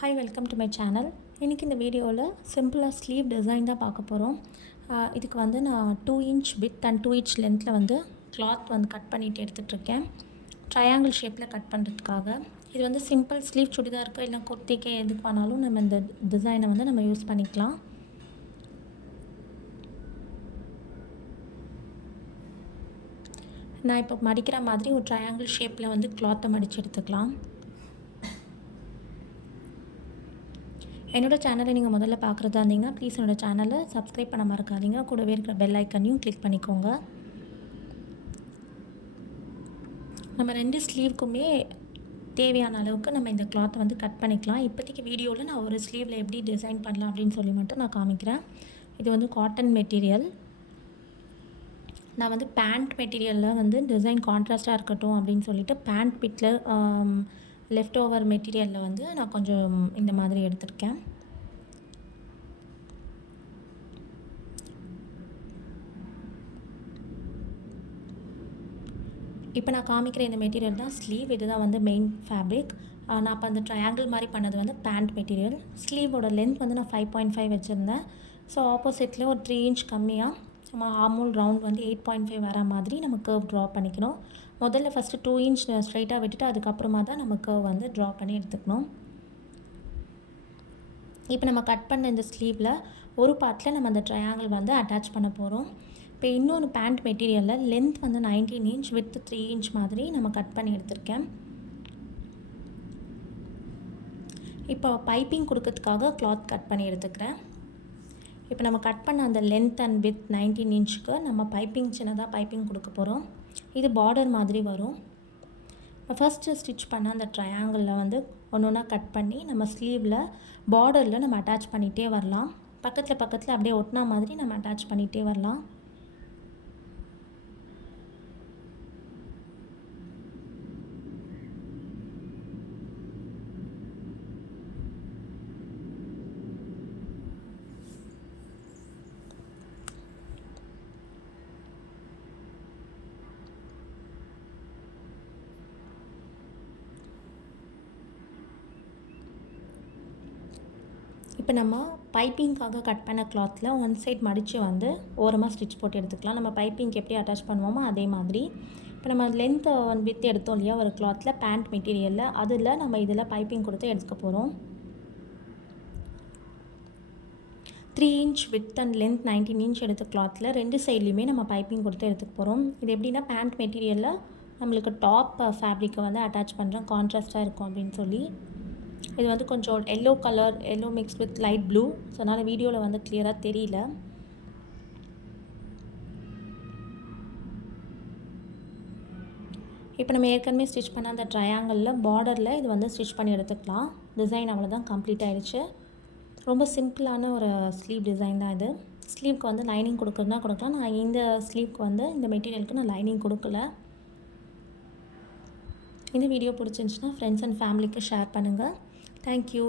Hi, welcome to my channel. இன்றைக்கி இந்த வீடியோவில் சிம்பிளாக ஸ்லீவ் டிசைன் தான் பார்க்க போகிறோம். இதுக்கு வந்து நான் 2 இன்ச் வித் அண்ட் 2 இன்ச் லென்த்தில் வந்து கிளாத் வந்து கட் பண்ணிவிட்டு எடுத்துகிட்ருக்கேன். ட்ரையாங்கிள் ஷேப்பில் கட் பண்ணுறதுக்காக. இது வந்து சிம்பிள் ஸ்லீவ் சுடிதாருக்கு இல்லை குர்த்திக்கே எதுக்கு வேணாலும் நம்ம இந்த டிசைனை வந்து நம்ம யூஸ் பண்ணிக்கலாம். நான் இப்போ மடிக்கிற மாதிரி ஒரு ட்ரையாங்கிள் ஷேப்பில் வந்து கிளாத்தை மடித்து எடுத்துக்கலாம். என்னோடய சேனலை நீங்கள் முதல்ல பார்க்குறதா இருந்தீங்கன்னா ப்ளீஸ் என்னோடய சேனலை சப்ஸ்கிரைப் பண்ண மறக்காதீங்க. கூடவே இருக்கிற பெல் ஐக்கனையும் கிளிக் பண்ணிக்கோங்க. நம்ம 2 ஸ்லீவுக்குமே தேவையான அளவுக்கு நம்ம இந்த கிளாத்தை வந்து கட் பண்ணிக்கலாம். இப்போதைக்கு வீடியோவில் நான் ஒரு ஸ்லீவில் எப்படி டிசைன் பண்ணலாம் அப்படின்னு சொல்லி மட்டும் நான் காமிக்கிறேன். இது வந்து காட்டன் மெட்டீரியல். நான் வந்து பேண்ட் மெட்டீரியலில் வந்து டிசைன் கான்ட்ராஸ்ட்டாக இருக்கட்டும் அப்படின்னு சொல்லிட்டு பேண்ட் பிட்டில் லெஃப்ட் ஓவர் மெட்டீரியலில் வந்து நான் கொஞ்சம் இந்த மாதிரி எடுத்திருக்கேன். இப்போ நான் காமிக்கிற இந்த மெட்டீரியல் தான் ஸ்லீவ். இதுதான் வந்து மெயின் ஃபேப்ரிக். நான் இப்போ அந்த ட்ரையாங்கிள் மாதிரி பண்ணது வந்து பேண்ட் மெட்டீரியல். ஸ்லீவோட லென்த் வந்து நான் 5.5 வச்சுருந்தேன். ஸோ ஆப்போசிட்டில் ஒரு 3 இன்ச் கம்மியாக நம்ம ஆமூல் ரவுண்ட் வந்து 8.5 வர மாதிரி நம்ம கர்வ் ட்ரா பண்ணிக்கணும். முதல்ல ஃபஸ்ட்டு 2 இன்ச் ஸ்ட்ரைட்டாக விட்டுட்டு அதுக்கப்புறமா தான் நம்ம கர்வ் வந்து ட்ரா பண்ணி எடுத்துக்கணும். இப்போ நம்ம கட் பண்ண இந்த ஸ்லீவில் ஒரு பார்ட்டில் நம்ம அந்த ட்ரையாங்கிள் வந்து அட்டாச் பண்ண போகிறோம். இப்போ இன்னொன்று பேண்ட் மெட்டீரியலில் லென்த் வந்து 19 இன்ச் வித் 3 இன்ச் மாதிரி நம்ம கட் பண்ணி எடுத்திருக்கேன். இப்போ பைப்பிங் கொடுக்கறதுக்காக கிளாத் கட் பண்ணி எடுத்துக்கிறேன். இப்போ நம்ம கட் பண்ண அந்த லென்த் அண்ட் வித் 19 இன்ச்சுக்கு நம்ம பைப்பிங் சின்னதாக பைப்பிங் கொடுக்க போகிறோம். இது பார்டர் மாதிரி வரும். ஃபஸ்ட்டு ஸ்டிச் பண்ண அந்த ட்ரையாங்கிளில் வந்து ஒன்று ஒன்றா கட் பண்ணி நம்ம ஸ்லீவில் பார்டரில் நம்ம அட்டாச் பண்ணிகிட்டே வரலாம். பக்கத்தில் அப்படியே ஒட்டினா மாதிரி நம்ம அட்டாச் பண்ணிகிட்டே வரலாம். இப்போ நம்ம பைப்பிங்காக கட் பண்ண கிளாத்தில் ஒன் சைட் மடித்து வந்து ஓரமாக ஸ்டிச் போட்டு எடுத்துக்கலாம். நம்ம பைப்பிங்க்கு எப்படி அட்டாச் பண்ணுவோமோ அதே மாதிரி. இப்போ நம்ம லென்த்தை வித் எடுத்தோம் இல்லையா ஒரு கிளாத்தில் பேண்ட் மெட்டீரியலில், அதில் நம்ம இதில் பைப்பிங் கொடுத்து எடுத்துக்க போகிறோம். 3 inch with and length 19 inch எடுத்த கிளாத்தில் 2 சைட்லேயுமே நம்ம பைப்பிங் கொடுத்து எடுத்துக்க போகிறோம். இது எப்படின்னா பேண்ட் மெட்டீரியலில் நம்மளுக்கு டாப் ஃபேப்ரிக்கை வந்து அட்டாச் பண்ணுறோம், கான்ட்ராஸ்ட்டாக இருக்கும் அப்படின்னு சொல்லி. இது வந்து கொஞ்சம் yellow colour, yellow mix with light blue. So அதனால் வீடியோவில் வந்து கிளியராக தெரியல. இப்போ நம்ம ஏற்கனவே ஸ்டிச் பண்ண அந்த ட்ரையாங்கிளில் பார்டரில் இது வந்து ஸ்டிச் பண்ணி எடுத்துக்கலாம். டிசைன் அவ்வளோதான், கம்ப்ளீட் ஆகிடுச்சு. ரொம்ப சிம்பிளான ஒரு ஸ்லீவ் டிசைன் தான் இது. ஸ்லீவ்க்கு வந்து லைனிங் கொடுக்குறதுனா கொடுக்கலாம். நான் இந்த ஸ்லீவ்க்கு வந்து இந்த மெட்டீரியலுக்கு நான் லைனிங் கொடுக்கல. இந்த வீடியோ பிடிச்சிருந்துச்சுன்னா ஃப்ரெண்ட்ஸ் அண்ட் ஃபேமிலிக்கு ஷேர் பண்ணுங்கள். Thank you.